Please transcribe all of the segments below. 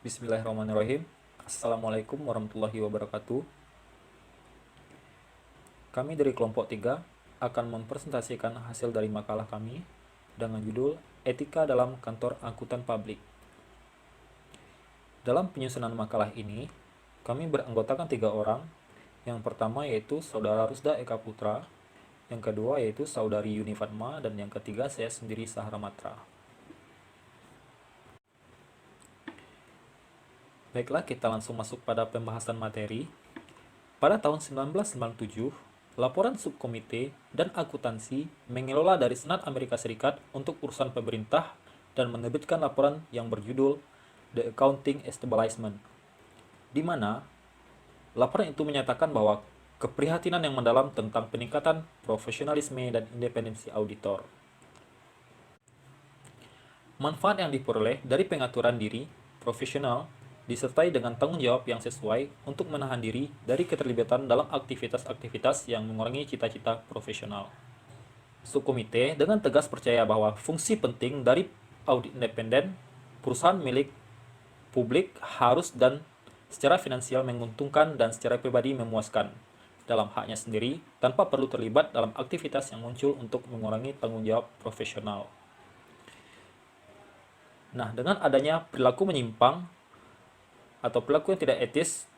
Bismillahirrahmanirrahim. Assalamualaikum warahmatullahi wabarakatuh. Kami dari kelompok 3 akan mempresentasikan hasil dari makalah kami dengan judul Etika dalam Kantor Angkutan Publik. Dalam penyusunan makalah ini, kami beranggotakan 3 orang. Yang pertama yaitu Saudara Rusda Eka Putra, yang kedua yaitu Saudari Yuni Fatma, dan yang ketiga saya sendiri Sahara Matra. Baiklah, kita langsung masuk pada pembahasan materi. Pada tahun 1997, laporan subkomite dan akuntansi mengelola dari Senat Amerika Serikat untuk urusan pemerintah dan menerbitkan laporan yang berjudul The Accounting Establishment, di mana laporan itu menyatakan bahwa keprihatinan yang mendalam tentang peningkatan profesionalisme dan independensi auditor. Manfaat yang diperoleh dari pengaturan diri profesional disertai dengan tanggung jawab yang sesuai untuk menahan diri dari keterlibatan dalam aktivitas-aktivitas yang mengurangi cita-cita profesional. Subkomite dengan tegas percaya bahwa fungsi penting dari audit independen perusahaan milik publik harus dan secara finansial menguntungkan dan secara pribadi memuaskan dalam haknya sendiri tanpa perlu terlibat dalam aktivitas yang muncul untuk mengurangi tanggung jawab profesional. Nah, dengan adanya perilaku menyimpang atau perilaku yang tidak etis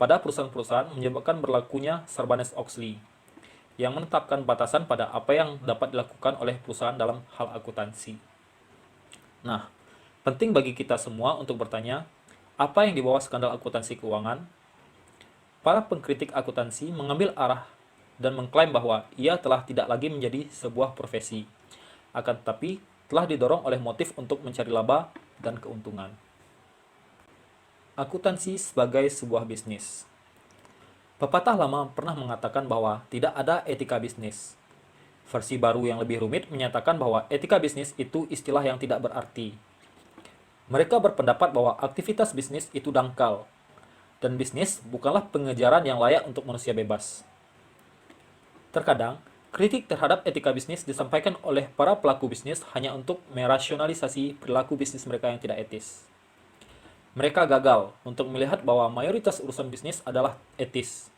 pada perusahaan-perusahaan menyebabkan berlakunya Sarbanes-Oxley yang menetapkan batasan pada apa yang dapat dilakukan oleh perusahaan dalam hal akuntansi. Nah, penting bagi kita semua untuk bertanya, apa yang di bawah skandal akuntansi keuangan? Para pengkritik akuntansi mengambil arah dan mengklaim bahwa ia telah tidak lagi menjadi sebuah profesi, akan tetapi telah didorong oleh motif untuk mencari laba dan keuntungan. Akuntansi sebagai sebuah bisnis. Pepatah lama pernah mengatakan bahwa tidak ada etika bisnis. Versi baru yang lebih rumit menyatakan bahwa etika bisnis itu istilah yang tidak berarti. Mereka berpendapat bahwa aktivitas bisnis itu dangkal, dan bisnis bukanlah pengejaran yang layak untuk manusia bebas. Terkadang, kritik terhadap etika bisnis disampaikan oleh para pelaku bisnis hanya untuk merasionalisasi perilaku bisnis mereka yang tidak etis. Mereka gagal untuk melihat bahwa mayoritas urusan bisnis adalah etis.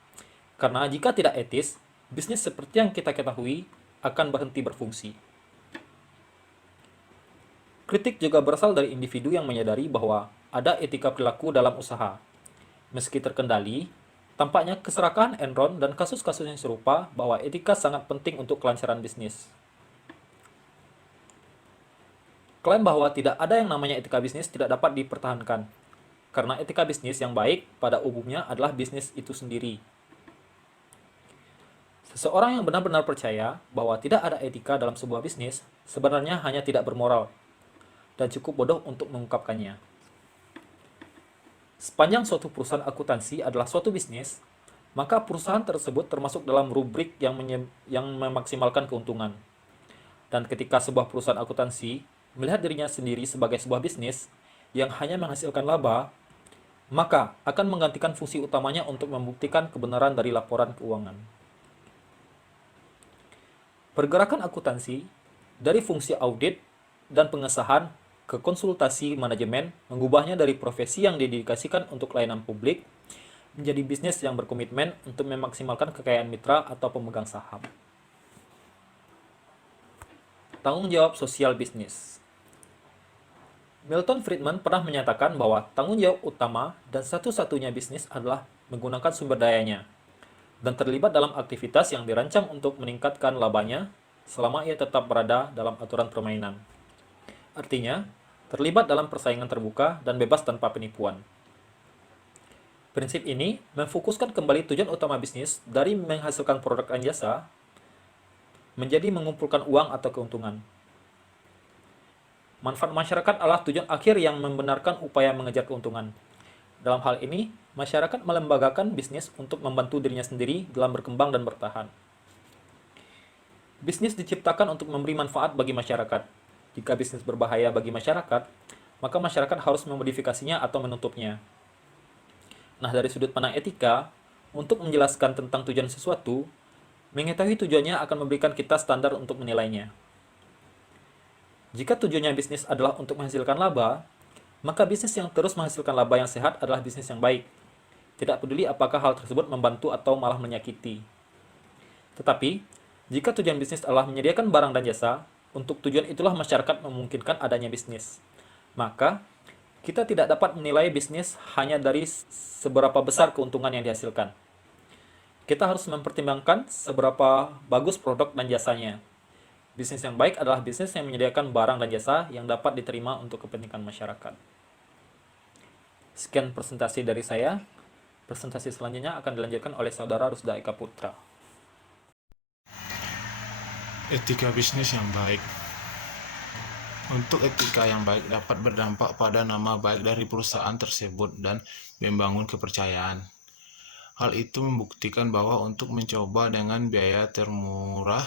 Karena jika tidak etis, bisnis seperti yang kita ketahui akan berhenti berfungsi. Kritik juga berasal dari individu yang menyadari bahwa ada etika perilaku dalam usaha. Meski terkendali, tampaknya keserakahan Enron dan kasus-kasus yang serupa bahwa etika sangat penting untuk kelancaran bisnis. Klaim bahwa tidak ada yang namanya etika bisnis tidak dapat dipertahankan, karena etika bisnis yang baik pada umumnya adalah bisnis itu sendiri. Seseorang yang benar-benar percaya bahwa tidak ada etika dalam sebuah bisnis sebenarnya hanya tidak bermoral dan cukup bodoh untuk mengungkapkannya. Sepanjang suatu perusahaan akuntansi adalah suatu bisnis, maka perusahaan tersebut termasuk dalam rubrik yang memaksimalkan keuntungan. Dan ketika sebuah perusahaan akuntansi melihat dirinya sendiri sebagai sebuah bisnis yang hanya menghasilkan laba, maka akan menggantikan fungsi utamanya untuk membuktikan kebenaran dari laporan keuangan. Pergerakan akuntansi dari fungsi audit dan pengesahan ke konsultasi manajemen mengubahnya dari profesi yang didedikasikan untuk layanan publik menjadi bisnis yang berkomitmen untuk memaksimalkan kekayaan mitra atau pemegang saham. Tanggung jawab sosial bisnis. Milton Friedman pernah menyatakan bahwa tanggung jawab utama dan satu-satunya bisnis adalah menggunakan sumber dayanya dan terlibat dalam aktivitas yang dirancang untuk meningkatkan labanya selama ia tetap berada dalam aturan permainan. Artinya, terlibat dalam persaingan terbuka dan bebas tanpa penipuan. Prinsip ini memfokuskan kembali tujuan utama bisnis dari menghasilkan produk dan jasa menjadi mengumpulkan uang atau keuntungan. Manfaat masyarakat adalah tujuan akhir yang membenarkan upaya mengejar keuntungan. Dalam hal ini, masyarakat melembagakan bisnis untuk membantu dirinya sendiri dalam berkembang dan bertahan. Bisnis diciptakan untuk memberi manfaat bagi masyarakat. Jika bisnis berbahaya bagi masyarakat, maka masyarakat harus memodifikasinya atau menutupnya. Nah, dari sudut pandang etika, untuk menjelaskan tentang tujuan sesuatu, mengetahui tujuannya akan memberikan kita standar untuk menilainya. Jika tujuannya bisnis adalah untuk menghasilkan laba, Maka bisnis yang terus menghasilkan laba yang sehat adalah bisnis yang baik. Tidak peduli apakah hal tersebut membantu atau malah menyakiti. Tetapi, jika tujuan bisnis adalah menyediakan barang dan jasa, untuk tujuan itulah masyarakat memungkinkan adanya bisnis. Maka, kita tidak dapat menilai bisnis hanya dari seberapa besar keuntungan yang dihasilkan. Kita harus mempertimbangkan seberapa bagus produk dan jasanya. Bisnis yang baik adalah bisnis yang menyediakan barang dan jasa yang dapat diterima untuk kepentingan masyarakat. Sekian presentasi dari saya. Presentasi selanjutnya akan dilanjutkan oleh Saudara Rusda Eka Putra. Etika bisnis yang baik. Untuk etika yang baik dapat berdampak pada nama baik dari perusahaan tersebut dan membangun kepercayaan. Hal itu membuktikan bahwa untuk mencoba dengan biaya termurah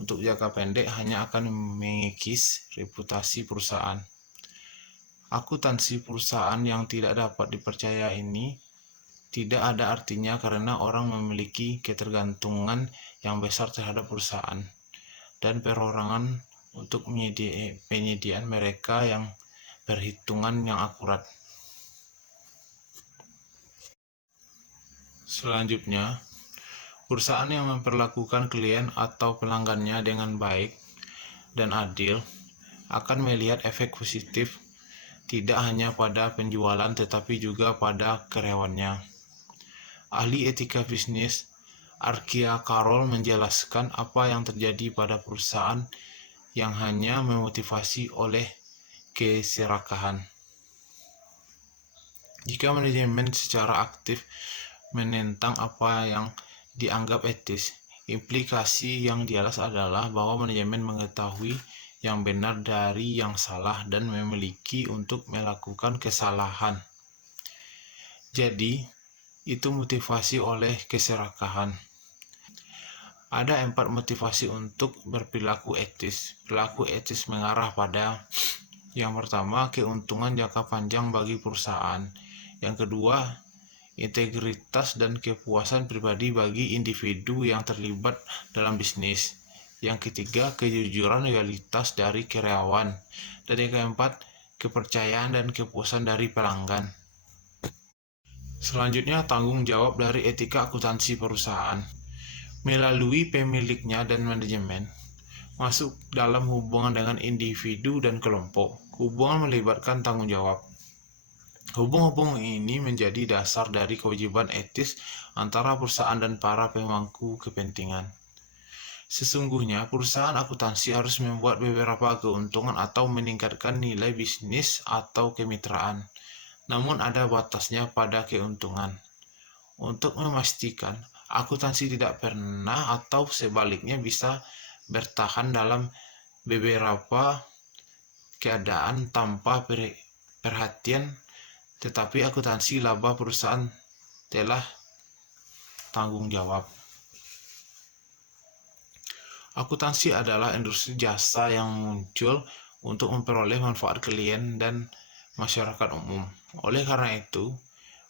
untuk jangka pendek hanya akan mengikis reputasi perusahaan. Akuntansi perusahaan yang tidak dapat dipercaya ini tidak ada artinya karena orang memiliki ketergantungan yang besar terhadap perusahaan dan perorangan untuk penyediaan mereka yang perhitungan yang akurat. Selanjutnya, perusahaan yang memperlakukan klien atau pelanggannya dengan baik dan adil akan melihat efek positif tidak hanya pada penjualan tetapi juga pada karyawannya. Ahli etika bisnis Arkia Carol menjelaskan apa yang terjadi pada perusahaan yang hanya memotivasi oleh keserakahan. Jika manajemen secara aktif menentang apa yang dianggap etis, implikasi yang jelas adalah bahwa manajemen mengetahui yang benar dari yang salah dan memiliki untuk melakukan kesalahan. Jadi, itu motivasi oleh keserakahan. Ada 4 motivasi untuk berperilaku etis. Perilaku etis mengarah pada yang pertama, keuntungan jangka panjang bagi perusahaan. Yang kedua, integritas dan kepuasan pribadi bagi individu yang terlibat dalam bisnis. Yang ketiga, kejujuran loyalitas dari karyawan. Dan yang keempat, kepercayaan dan kepuasan dari pelanggan. Selanjutnya, tanggung jawab dari etika akuntansi perusahaan. Melalui pemiliknya dan manajemen, masuk dalam hubungan dengan individu dan kelompok. Hubungan melibatkan tanggung jawab. Hubungan ini menjadi dasar dari kewajiban etis antara perusahaan dan para pemangku kepentingan. Sesungguhnya, perusahaan akuntansi harus membuat beberapa keuntungan atau meningkatkan nilai bisnis atau kemitraan. Namun ada batasnya pada keuntungan. Untuk memastikan akuntansi tidak pernah atau sebaliknya bisa bertahan dalam beberapa keadaan tanpa perhatian, tetapi akuntansi laba perusahaan telah tanggung jawab. Akuntansi adalah industri jasa yang muncul untuk memperoleh manfaat klien dan masyarakat umum. Oleh karena itu,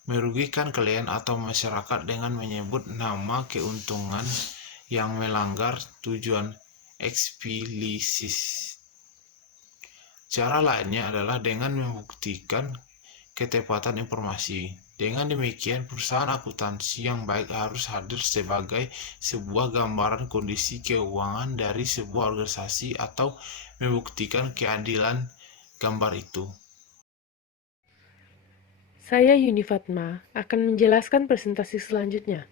merugikan klien atau masyarakat dengan menyebut nama keuntungan yang melanggar tujuan eksplisit. Cara lainnya adalah dengan membuktikan ketepatan informasi. Dengan demikian, perusahaan akuntansi yang baik harus hadir sebagai sebuah gambaran kondisi keuangan dari sebuah organisasi atau membuktikan keadilan gambar itu. Saya Yuni Fatma akan menjelaskan presentasi selanjutnya,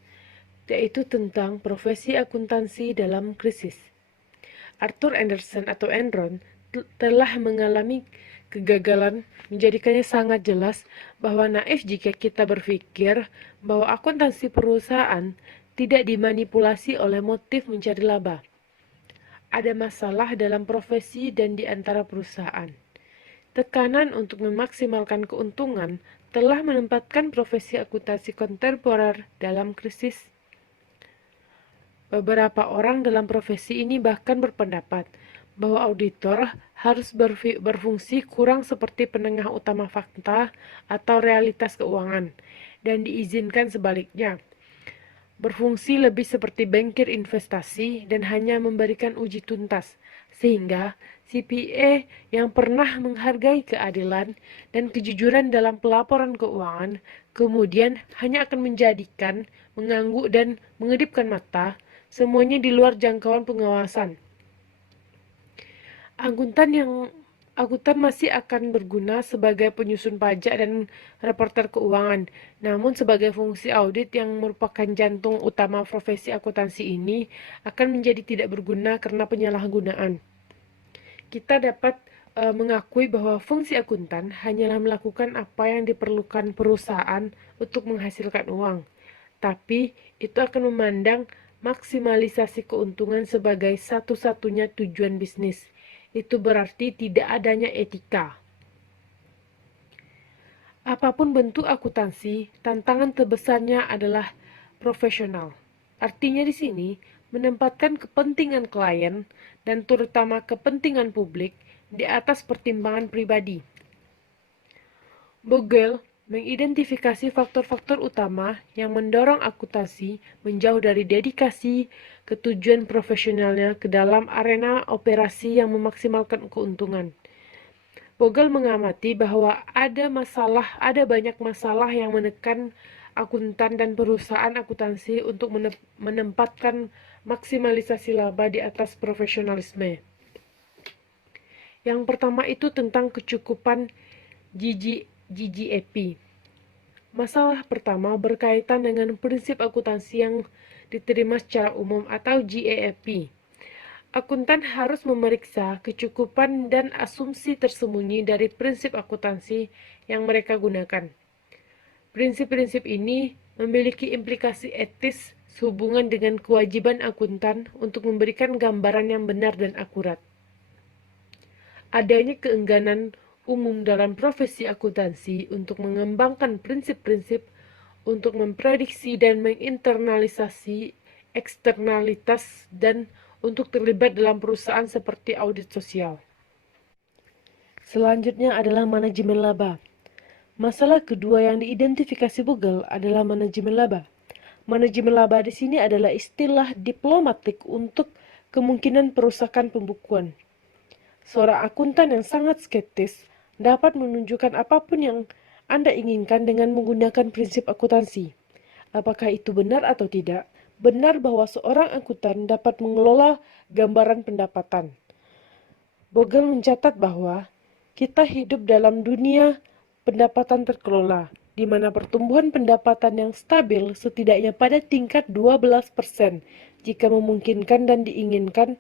yaitu tentang profesi akuntansi dalam krisis. Arthur Andersen atau Enron telah mengalami kegagalan menjadikannya sangat jelas bahwa naif jika kita berpikir bahwa akuntansi perusahaan tidak dimanipulasi oleh motif mencari laba. Ada masalah dalam profesi dan di antara perusahaan. Tekanan untuk memaksimalkan keuntungan telah menempatkan profesi akuntansi kontemporer dalam krisis. Beberapa orang dalam profesi ini bahkan berpendapat bahwa auditor harus berfungsi kurang seperti penengah utama fakta atau realitas keuangan, dan diizinkan sebaliknya, berfungsi lebih seperti bankir investasi dan hanya memberikan uji tuntas, Sehingga CPA yang pernah menghargai keadilan dan kejujuran dalam pelaporan keuangan kemudian hanya akan menjadikan mengangguk dan mengedipkan mata, semuanya di luar jangkauan pengawasan. Akuntan masih akan berguna sebagai penyusun pajak dan reporter keuangan, namun sebagai fungsi audit yang merupakan jantung utama profesi akuntansi ini akan menjadi tidak berguna karena penyalahgunaan. Kita dapat mengakui bahwa fungsi akuntan hanyalah melakukan apa yang diperlukan perusahaan untuk menghasilkan uang, tapi itu akan memandang maksimalisasi keuntungan sebagai satu-satunya tujuan bisnis. Itu berarti tidak adanya etika. Apapun bentuk akuntansi, tantangan terbesarnya adalah profesional. Artinya di sini, menempatkan kepentingan klien dan terutama kepentingan publik di atas pertimbangan pribadi. Bogle mengidentifikasi faktor-faktor utama yang mendorong akuntansi menjauh dari dedikasi ke tujuan profesionalnya ke dalam arena operasi yang memaksimalkan keuntungan. Bogle mengamati bahwa ada banyak masalah yang menekan akuntan dan perusahaan akuntansi untuk menempatkan maksimalisasi laba di atas profesionalisme. Yang pertama itu tentang kecukupan GGAP. Masalah pertama berkaitan dengan prinsip akuntansi yang diterima secara umum atau GAAP. Akuntan harus memeriksa kecukupan dan asumsi tersembunyi dari prinsip akuntansi yang mereka gunakan. Prinsip-prinsip ini memiliki implikasi etis sehubungan dengan kewajiban akuntan untuk memberikan gambaran yang benar dan akurat. Adanya keengganan umum dalam profesi akuntansi untuk mengembangkan prinsip-prinsip untuk memprediksi dan menginternalisasi eksternalitas dan untuk terlibat dalam perusahaan seperti audit sosial. Selanjutnya adalah manajemen laba. Masalah kedua yang diidentifikasi Bogle adalah manajemen laba. Manajemen laba di sini adalah istilah diplomatik untuk kemungkinan perusakan pembukuan. Seorang akuntan yang sangat skeptis dapat menunjukkan apapun yang Anda inginkan dengan menggunakan prinsip akuntansi. Apakah itu benar atau tidak? Benar bahwa seorang akuntan dapat mengelola gambaran pendapatan. Bogle mencatat bahwa kita hidup dalam dunia pendapatan terkelola, di mana pertumbuhan pendapatan yang stabil setidaknya pada tingkat 12% jika memungkinkan dan diinginkan,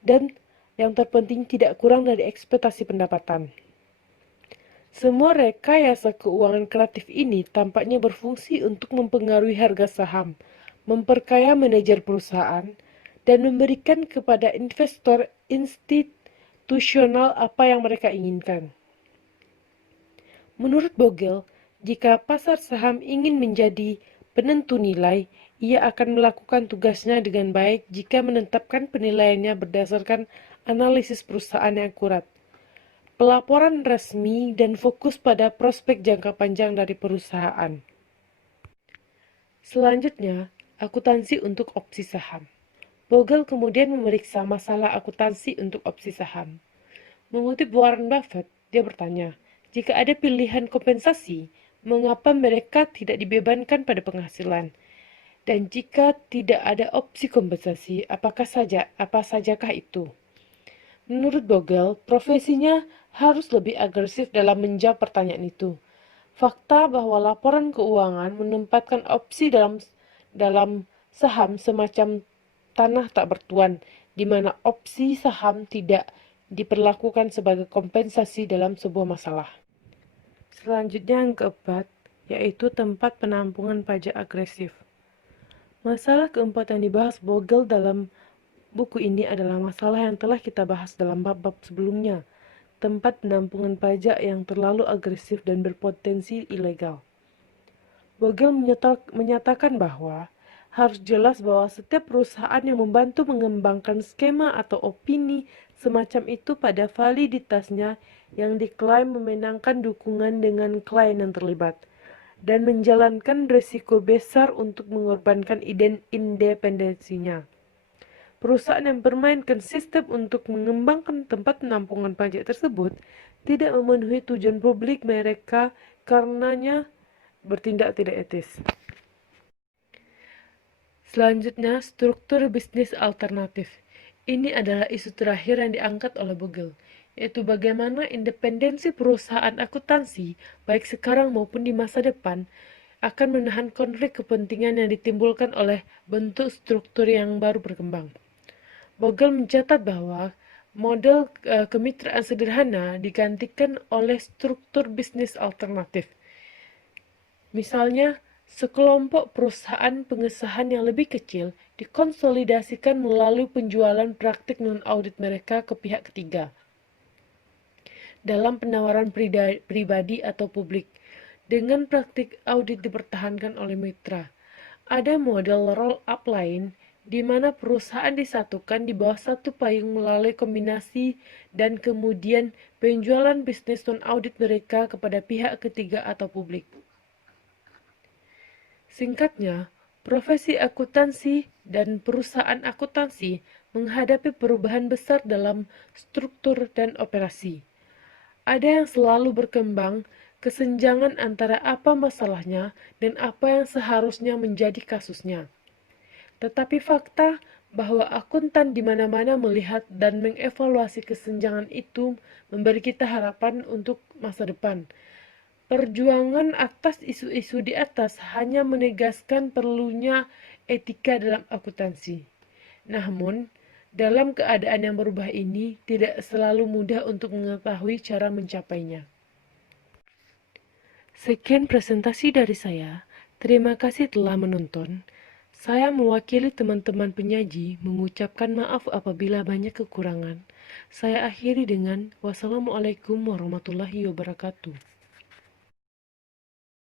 dan yang terpenting tidak kurang dari ekspektasi pendapatan. Semua rekayasa keuangan kreatif ini tampaknya berfungsi untuk mempengaruhi harga saham, memperkaya manajer perusahaan, dan memberikan kepada investor institusional apa yang mereka inginkan. Menurut Bogle, jika pasar saham ingin menjadi penentu nilai, ia akan melakukan tugasnya dengan baik jika menetapkan penilaiannya berdasarkan analisis perusahaan yang akurat, pelaporan resmi, dan fokus pada prospek jangka panjang dari perusahaan. Selanjutnya, akuntansi untuk opsi saham. Bogle kemudian memeriksa masalah akuntansi untuk opsi saham. Mengutip Warren Buffett, dia bertanya, jika ada pilihan kompensasi, mengapa mereka tidak dibebankan pada penghasilan? Dan jika tidak ada opsi kompensasi, apa sajakah itu? Menurut Bogle, profesinya harus lebih agresif dalam menjawab pertanyaan itu. Fakta bahwa laporan keuangan menempatkan opsi dalam saham semacam tanah tak bertuan, di mana opsi saham tidak diperlakukan sebagai kompensasi dalam sebuah masalah. Selanjutnya yang keempat, yaitu tempat penampungan pajak agresif. Masalah keempat yang dibahas Bogle dalam buku ini adalah masalah yang telah kita bahas dalam bab-bab sebelumnya, tempat penampungan pajak yang terlalu agresif dan berpotensi ilegal. Bogle menyatakan bahwa harus jelas bahwa setiap perusahaan yang membantu mengembangkan skema atau opini semacam itu pada validitasnya yang diklaim memenangkan dukungan dengan klien yang terlibat, dan menjalankan risiko besar untuk mengorbankan independensinya. perusahaan yang bermainkan sistem untuk mengembangkan tempat penampungan pajak tersebut tidak memenuhi tujuan publik mereka karenanya bertindak tidak etis. Selanjutnya, struktur bisnis alternatif. Ini adalah isu terakhir yang diangkat oleh Bogle, yaitu bagaimana independensi perusahaan akuntansi, baik sekarang maupun di masa depan, akan menahan konflik kepentingan yang ditimbulkan oleh bentuk struktur yang baru berkembang. Bogle mencatat bahwa model kemitraan sederhana digantikan oleh struktur bisnis alternatif. Misalnya, sekelompok perusahaan pengesahan yang lebih kecil dikonsolidasikan melalui penjualan praktik non-audit mereka ke pihak ketiga dalam penawaran pribadi atau publik, dengan praktik audit dipertahankan oleh mitra. Ada model roll-up lain di mana perusahaan disatukan di bawah satu payung melalui kombinasi dan kemudian penjualan bisnis non-audit mereka kepada pihak ketiga atau publik. Singkatnya, profesi akuntansi dan perusahaan akuntansi menghadapi perubahan besar dalam struktur dan operasi. Ada yang selalu berkembang kesenjangan antara apa masalahnya dan apa yang seharusnya menjadi kasusnya. Tetapi fakta bahwa akuntan di mana-mana melihat dan mengevaluasi kesenjangan itu memberi kita harapan untuk masa depan. Perjuangan atas isu-isu di atas hanya menegaskan perlunya etika dalam akuntansi. Namun, dalam keadaan yang berubah ini, tidak selalu mudah untuk mengetahui cara mencapainya. Sekian presentasi dari saya. Terima kasih telah menonton. Saya mewakili teman-teman penyaji mengucapkan maaf apabila banyak kekurangan. Saya akhiri dengan wassalamualaikum warahmatullahi wabarakatuh.